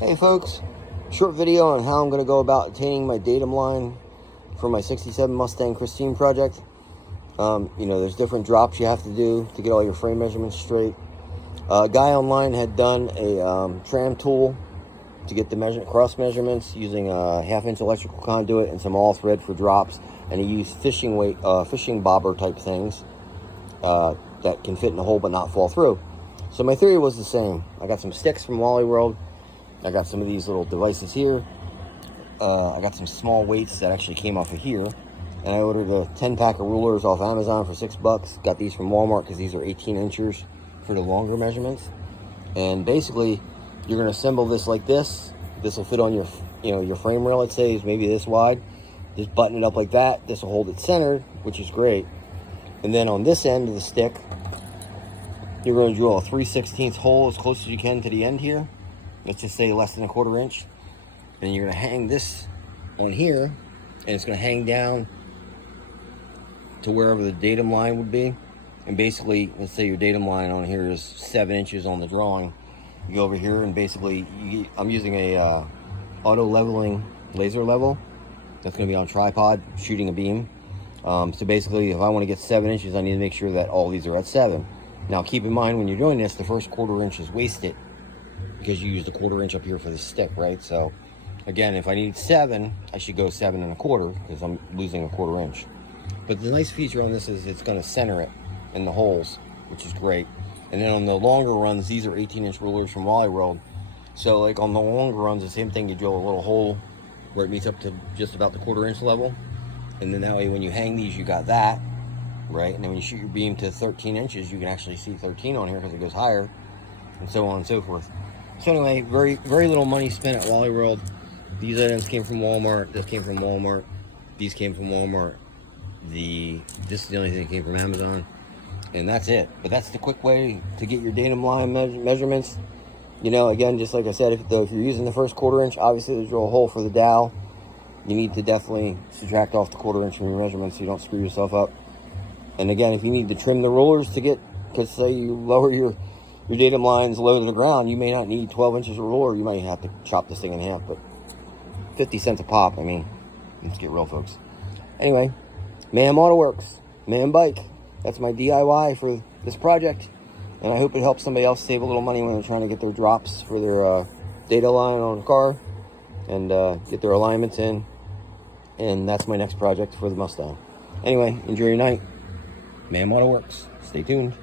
Hey folks, short video on how I'm going to go about obtaining my datum line for my 67 Mustang Christine project. There's different drops you have to do to get all your frame measurements straight. A guy online had done a tram tool to get the cross measurements using a 1/2-inch electrical conduit and some all thread for drops, and he used fishing bobber type things that can fit in a hole but not fall through. So my theory was the same. I got some sticks from Wally World. I got some of these little devices here. I got some small weights that actually came off of here. And I ordered a 10-pack of rulers off Amazon for $6. Got these from Walmart because these are 18 inches for the longer measurements. And basically, you're going to assemble this like this. This will fit on your, your frame rail, let's say, is maybe this wide. Just button it up like that. This will hold it centered, which is great. And then on this end of the stick, you're going to drill a 3/16 hole as close as you can to the end here. Let's just say less than 1/4 inch. And you're going to hang this on here, and it's going to hang down to wherever the datum line would be. And basically, let's say your datum line on here is 7 inches on the drawing. You go over here and basically, I'm using a auto leveling laser level. That's going to be on tripod, shooting a beam. So basically, if I want to get 7 inches, I need to make sure that all these are at 7. Now, keep in mind when you're doing this, the first 1/4 inch is wasted because you used a 1/4 inch up here for the stick, right? So again, if I need 7, I should go 7 1/4 because I'm losing a 1/4 inch. But the nice feature on this is it's going to center it in the holes, which is great. And then on the longer runs, these are 18-inch rulers from Wally World. So like on the longer runs, the same thing, you drill a little hole where it meets up to just about the 1/4 inch level. And then that way when you hang these, you got that, right? And then when you shoot your beam to 13 inches, you can actually see 13 on here because it goes higher, and so on and so forth. So anyway, very, very little money spent at Wally World. These items came from Walmart. This came from Walmart. These came from Walmart. This is the only thing that came from Amazon. And that's it. But that's the quick way to get your datum line measurements. Again, just like I said, if you're using the first 1/4 inch, obviously to drill a hole for the dowel, you need to definitely subtract off the 1/4 inch from your measurements so you don't screw yourself up. And again, if you need to trim the rulers to get, because say you lower your datum lines low to the ground, you may not need 12 inches of ruler. You might have to chop this thing in half, but 50 cents a pop. I mean, let's get real, folks. Anyway, Man Auto Works, Man Bike. That's my DIY for this project. And I hope it helps somebody else save a little money when they're trying to get their drops for their data line on the car and get their alignments in. And that's my next project for the Mustang. Anyway, enjoy your night. Man Auto Works. Stay tuned.